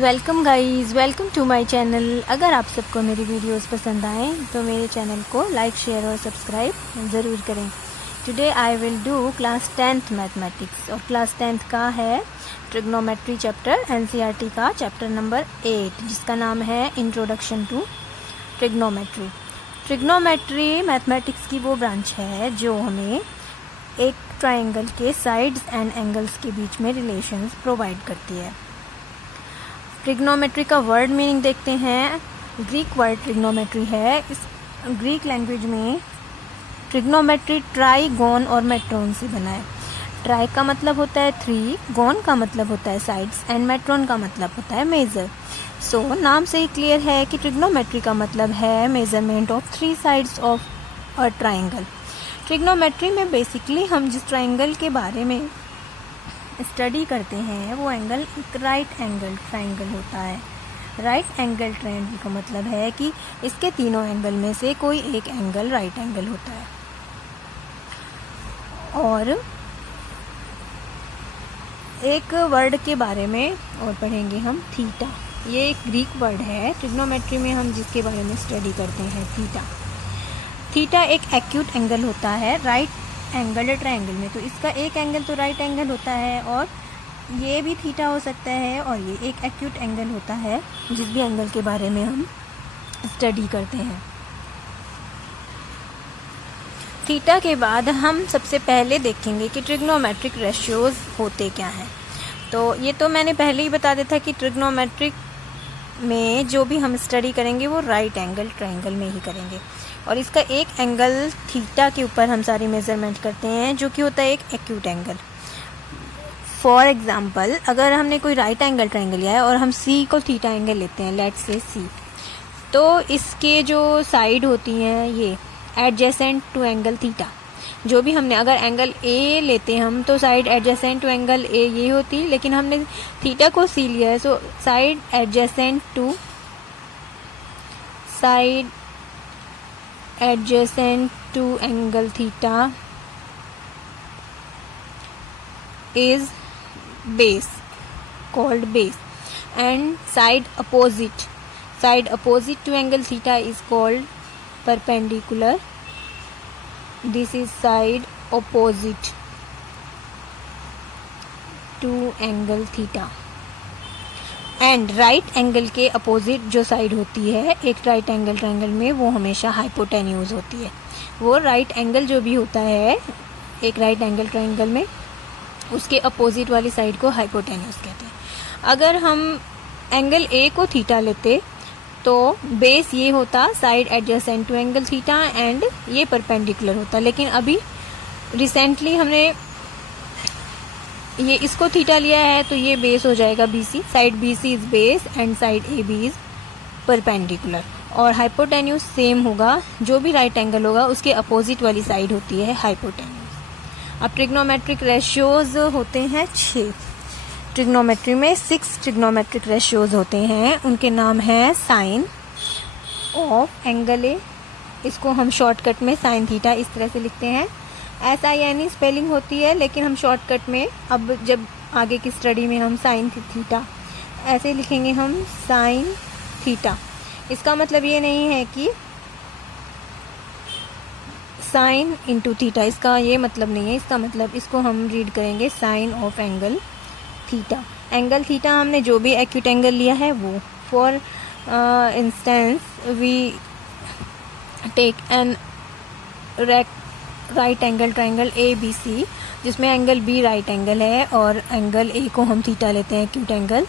Welcome guys, welcome to my channel. अगर आप सबको मेरी वीडियोस पसंद आए तो मेरे चैनल को लाइक, शेयर और सब्सक्राइब ज़रूर करें। Today I will do class 10th mathematics और क्लास 10th का है ट्रिग्नोमेट्री चैप्टर, एनसीईआरटी का चैप्टर नंबर 8, जिसका नाम है introduction to trigonometry. Trigonometry mathematics की वो ब्रांच है जो हमें एक ट्राइंगल के साइड्स एंड एंगल्स के बीच में रिलेशंस प्रोवाइड करती है। ट्रिग्नोमेट्री का वर्ड मीनिंग देखते हैं। ग्रीक वर्ड ट्रिग्नोमेट्री है। इस ग्रीक लैंग्वेज में ट्रिग्नोमेट्री ट्राई, गोन और मेट्रोन से बना है। ट्राई का मतलब होता है 3, गोन का मतलब होता है साइड्स एंड मेट्रोन का मतलब होता है मेजर। सो नाम से ही क्लियर है कि ट्रिग्नोमेट्री का मतलब है measurement of 3 sides of a triangle. Trigonometry में बेसिकली हम जिस ट्राइंगल के बारे में स्टडी करते हैं वो एंगल एक राइट एंगल ट्राइंगल होता है। राइट एंगल ट्राइंगल का मतलब है कि इसके तीनों एंगल में से कोई एक एंगल राइट एंगल होता है। और एक वर्ड के बारे में और पढ़ेंगे हम, थीटा। ये एक ग्रीक वर्ड है। ट्रिग्नोमेट्री में हम जिसके बारे में स्टडी करते हैं, थीटा। थीटा एक एक्यूट एंगल होता है राइट एंगल ट्रायंगल में। तो इसका एक एंगल तो राइट एंगल होता है और ये भी थीटा हो सकता है, और ये एक एक्यूट एंगल होता है जिस भी एंगल के बारे में हम स्टडी करते हैं। थीटा के बाद हम सबसे पहले देखेंगे कि ट्रिग्नोमेट्रिक रेशियोज होते क्या हैं। तो ये तो मैंने पहले ही बता दिया था कि ट्रिग्नोमेट्रिक में जो भी हम स्टडी करेंगे वो राइट एंगल ट्रायंगल में ही करेंगे, और इसका एक एंगल थीटा के ऊपर हम सारी मेजरमेंट करते हैं जो कि होता है एक एक्यूट एंगल। फॉर एग्जांपल, अगर हमने कोई राइट एंगल ट्रायंगल लिया है और हम सी को थीटा एंगल लेते हैं, लेट्स से सी, तो इसके जो साइड होती हैं ये एडजेसेंट टू एंगल थीटा। जो भी हमने, अगर एंगल ए लेते हैं हम तो side adjacent to angle A ये होती, लेकिन हमने थीटा को सी लिया है, so side adjacent to angle theta is base, called base, and side opposite to angle theta is called perpendicular. This is side opposite to angle theta. And right angle के opposite जो side होती है एक right angle triangle में, वो हमेशा hypotenuse होती है। वो राइट एंगल जो भी होता है एक राइट एंगल ट्रायंगल में, उसके अपोजिट वाली साइड को हाइपोटेन्यूज कहते हैं। अगर हम एंगल ए को थीटा लेते तो बेस ये होता side adjacent to angle theta and ये परपेंडिकुलर होता। लेकिन अभी रिसेंटली हमने ये इसको थीटा लिया है तो ये बेस हो जाएगा BC, side BC is base and side AB is perpendicular. और हाइपोटेन्यूज सेम होगा, जो भी राइट एंगल होगा उसके अपोजिट वाली साइड होती है हाइपोटेन्यूज। अब ट्रिग्नोमेट्रिक रेशियोज होते हैं 6। ट्रिग्नोमेट्री में 6 ट्रिग्नोमेट्रिक रेशियोज होते हैं। उनके नाम है साइन ऑफ एंगल ए, इसको हम शॉर्टकट में साइन थीटा इस तरह से लिखते हैं। SIN स्पेलिंग होती है, लेकिन हम शॉर्टकट में अब जब आगे की स्टडी में हम साइन थीटा ऐसे लिखेंगे, हम साइन थीटा। इसका मतलब ये नहीं है कि साइन इंटू थीटा, इसका ये मतलब नहीं है। इसका मतलब इसको हम रीड करेंगे sine of angle theta. Angle theta हमने जो भी एक्यूट एंगल लिया है वो, for instance we take an right angle triangle ABC, जिसमें एंगल B राइट एंगल है और एंगल A को हम थीटा लेते हैं, acute angle.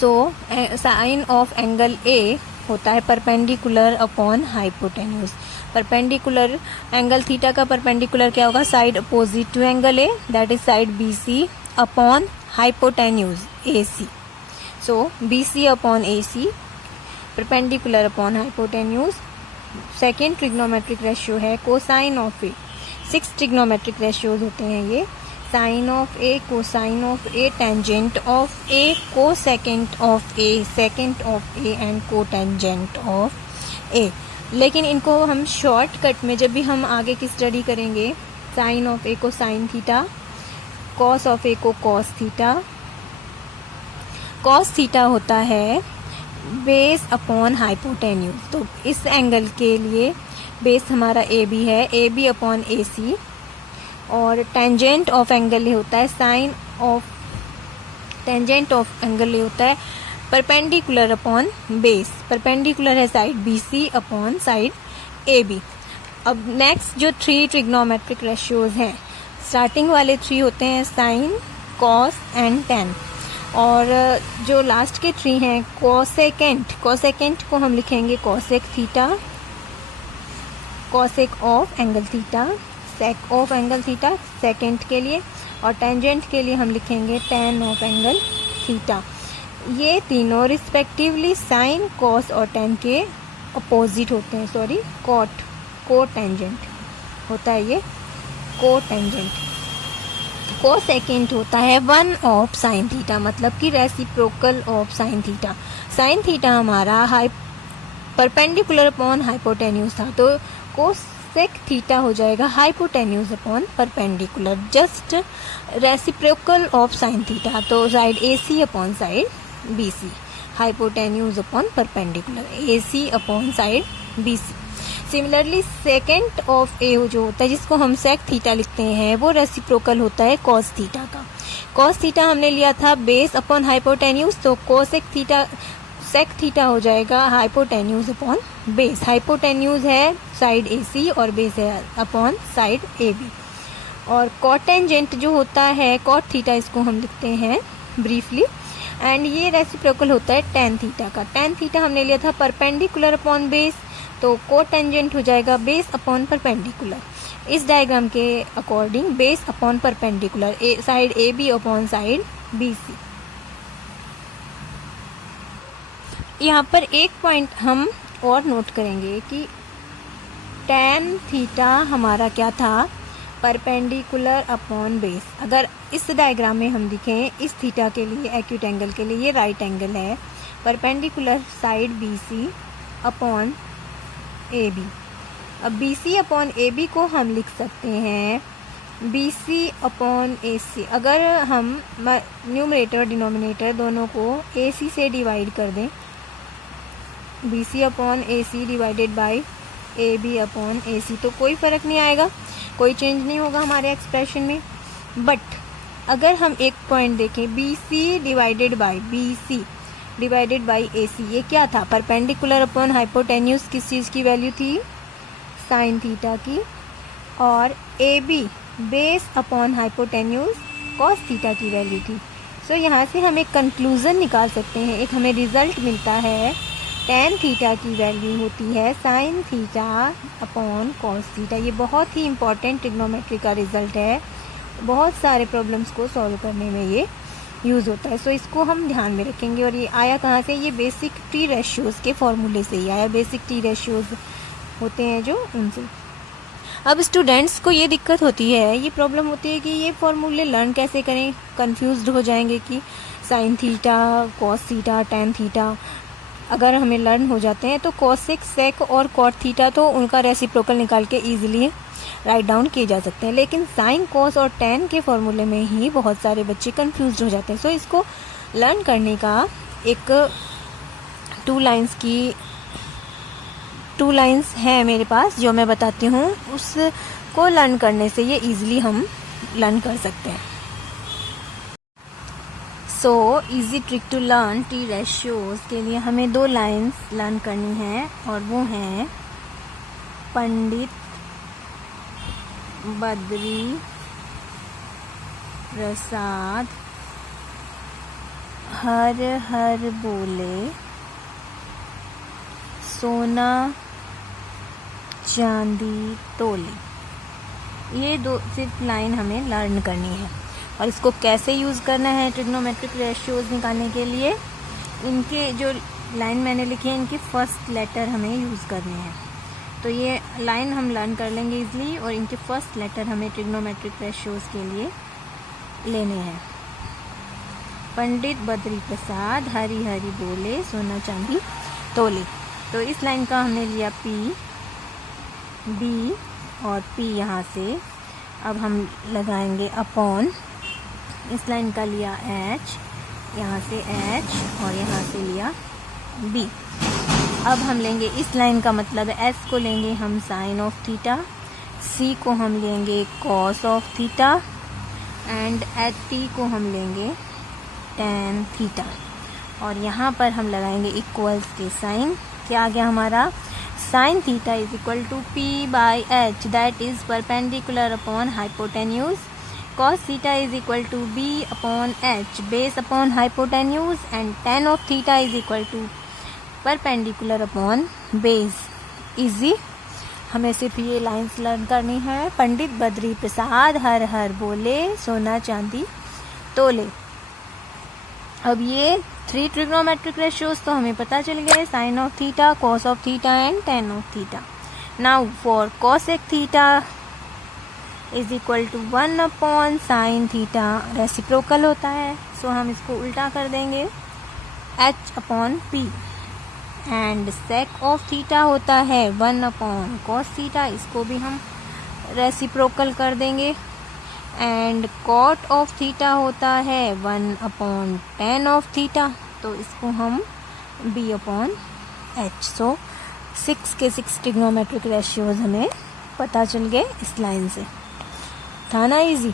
So sine of angle A होता है perpendicular upon hypotenuse. Perpendicular angle theta का परपेंडिकुलर क्या होगा, side opposite to angle A, that is side BC upon hypotenuse AC। So BC upon AC, perpendicular upon hypotenuse. Second trigonometric ratio है cosine of A. 6 trigonometric ratios होते हैं ये, sine of A, cosine of A, tangent of A, cosecant of A, secant of A and cotangent of A. लेकिन इनको हम shortcut में जब भी हम आगे की स्टडी करेंगे, साइन ऑफ ए को साइन थीटा, कॉस ऑफ ए को कॉस थीटा, कॉस थीटा होता है बेस अपॉन हाइपोटेन्यूज। तो इस एंगल के लिए बेस हमारा ए बी है, ए बी अपॉन ए सी, और टेंजेंट ऑफ एंगल ये होता है sine of, tangent of angle ये होता है परपेंडिकुलर अपॉन बेस। परपेंडिकुलर है side B C upon side A B. अब नेक्स्ट जो 3 ट्रिग्नोमेट्रिक रेशियोज हैं, स्टार्टिंग वाले 3 होते हैं साइन, कॉस एंड टेन, और जो लास्ट के 3 हैं कोसेकेंट। कोसेकेंट को हम लिखेंगे cosec theta, cosec of angle theta, sake of angle theta secant के लिए, और टेंजेंट के लिए हम लिखेंगे टेन ऑफ एंगल थीटा। ये तीनों रिस्पेक्टिवली साइन, कॉस और टेन के अपोजिट होते हैं, सॉरी को टेंजेंट होता है ये, को टेंजेंट। कोसेकेंट होता है 1 ऑफ साइन थीटा, मतलब कि reciprocal of sine theta. Sine theta हमारा परपेंडिकुलर अपॉन हाइपोटेन्यूज था, तो कोसेक थीटा हो जाएगा hypotenuse upon perpendicular, just reciprocal of sine theta. तो side A C upon side B C, hypotenuse upon perpendicular, A C upon side B C. Similarly second of A जो होता है, जिसको हम सेक थीटा लिखते हैं, वो रेसिप्रोकल होता है कॉस थीटा का। कॉस थीटा हमने लिया था बेस अपॉन हाइपोटेन्यूज, तो कोसेक थीटा, सेक थीटा हो जाएगा हाइपोटेन्यूज अपॉन बेस। हाइपोटेन्यूज है साइड ए सी और बेस है अपॉन साइड ए बी। और कोटेंजेंट जो होता है कॉट थीटा, इसको हम लिखते हैं ब्रीफली, एंड ये रेसिप्रोकल होता है टेन थीटा का। टेन थीटा हमने लिया था परपेंडिकुलर अपॉन बेस, तो कोटेंजेंट हो जाएगा बेस अपॉन परपेंडिकुलर। इस डायग्राम के according base upon perpendicular, side A B upon side B C. यहाँ पर एक पॉइंट हम और नोट करेंगे कि टेन थीटा हमारा क्या था, परपेंडिकुलर अपॉन बेस। अगर इस डायग्राम में हम दिखें, इस थीटा के लिए, एक्यूट एंगल के लिए, ये राइट एंगल है, perpendicular side B C upon A B. अब B C upon A B को हम लिख सकते हैं बी सी अपॉन ए सी। अगर हम न्यूमरेटर डिनोमिनेटर दोनों को ए सी से डिवाइड कर दें, B C upon A C divided by A B upon A C, तो कोई फ़र्क नहीं आएगा, कोई चेंज नहीं होगा हमारे एक्सप्रेशन में। बट अगर हम एक पॉइंट देखें, B C divided by B C divided by A C, ये क्या था, परपेंडिकुलर अपॉन हाइपोटेन्यूज किस चीज़ की वैल्यू थी, साइन थीटा की, और A B base upon hypotenuse cos theta की वैल्यू थी। सो यहाँ से हम एक कंक्लूज़न निकाल सकते हैं, एक हमें रिजल्ट मिलता है, टेन थीटा की वैल्यू होती है sine theta upon cos theta. ये बहुत ही इंपॉर्टेंट ट्रिग्नोमेट्री का रिजल्ट है, बहुत सारे प्रॉब्लम्स को सॉल्व करने में ये यूज़ होता है। सो इसको हम ध्यान में रखेंगे। और ये आया कहाँ से, ये बेसिक टी रेशियोज़ के फॉर्मूले से ही आया, बेसिक टी रेशियोज़ होते हैं जो, उनसे। अब स्टूडेंट्स को ये दिक्कत होती है, ये प्रॉब्लम होती है कि ये फॉर्मूले लर्न कैसे करें, कंफ्यूज्ड हो जाएंगे कि sine theta, cos theta, tan theta अगर हमें लर्न हो जाते हैं तो कोसेक, सेक और कॉट थीटा तो उनका रेसिप्रोकल निकाल के ईजिली राइट डाउन किए जा सकते हैं, लेकिन साइन, कॉस और टेन के फॉर्मूले में ही बहुत सारे बच्चे कंफ्यूज हो जाते हैं। सो इसको लर्न करने का एक टू लाइंस है मेरे पास जो मैं बताती हूँ, उसको लर्न करने से ये ईजिली हम लर्न कर सकते हैं। So easy trick to learn T ratios के लिए हमें 2 लाइंस लर्न करनी है, और वो हैं पंडित बद्री प्रसाद हर हर बोले सोना चांदी तोले। ये 2 सिर्फ लाइन हमें लर्न करनी है। और इसको कैसे यूज़ करना है ट्रिग्नोमेट्रिक रेशियोज निकालने के लिए, इनके जो लाइन मैंने लिखी है, इनके फर्स्ट लेटर हमें यूज़ करने हैं। तो ये लाइन हम लर्न कर लेंगे इजली, और इनके फर्स्ट लेटर हमें ट्रिग्नोमेट्रिक रेशियोज के लिए लेने हैं। पंडित बद्री प्रसाद हरी हरी बोले सोना चांदी तोले। तो इस लाइन का हमने लिया पी, बी और पी यहाँ से। अब हम लगाएंगे अपॉन, इस लाइन का लिया एच, यहाँ से h और यहाँ से लिया b। अब हम लेंगे इस लाइन का मतलब है s को लेंगे हम साइन ऑफ थीटा, c को हम लेंगे cos of theta and at t को हम लेंगे टेन थीटा। और यहाँ पर हम लगाएंगे इक्वल्स के साइन। क्या आ गया हमारा? Sine theta is equal to P by H that is perpendicular upon hypotenuse. Cos theta is equal to B upon H base upon hypotenuse and tan of theta is equal to perpendicular upon base. Easy. हमें सिर्फ ये lines learn करनी है। पंडित बद्री प्रसाद हर हर बोले, सोना चांदी तोले। अब ये 3 ट्रिग्नोमेट्रिक रेशियोज तो हमें पता चल गए, sine of theta, cos of theta and tan of theta. Now for cosec theta is equal to 1 upon sine theta, reciprocal होता है, सो हम इसको उल्टा कर देंगे h अपॉन p। And sec of theta होता है 1 अपॉन कॉस थीटा, इसको भी हम रेसिप्रोकल कर देंगे। एंड कॉट ऑफ थीटा होता है 1 अपॉन टेन ऑफ थीटा, तो इसको हम b अपॉन h। सो 6 के 6 ट्रिग्नोमेट्रिक रेशियोज हमें पता चल गए इस लाइन से। था ना इजी?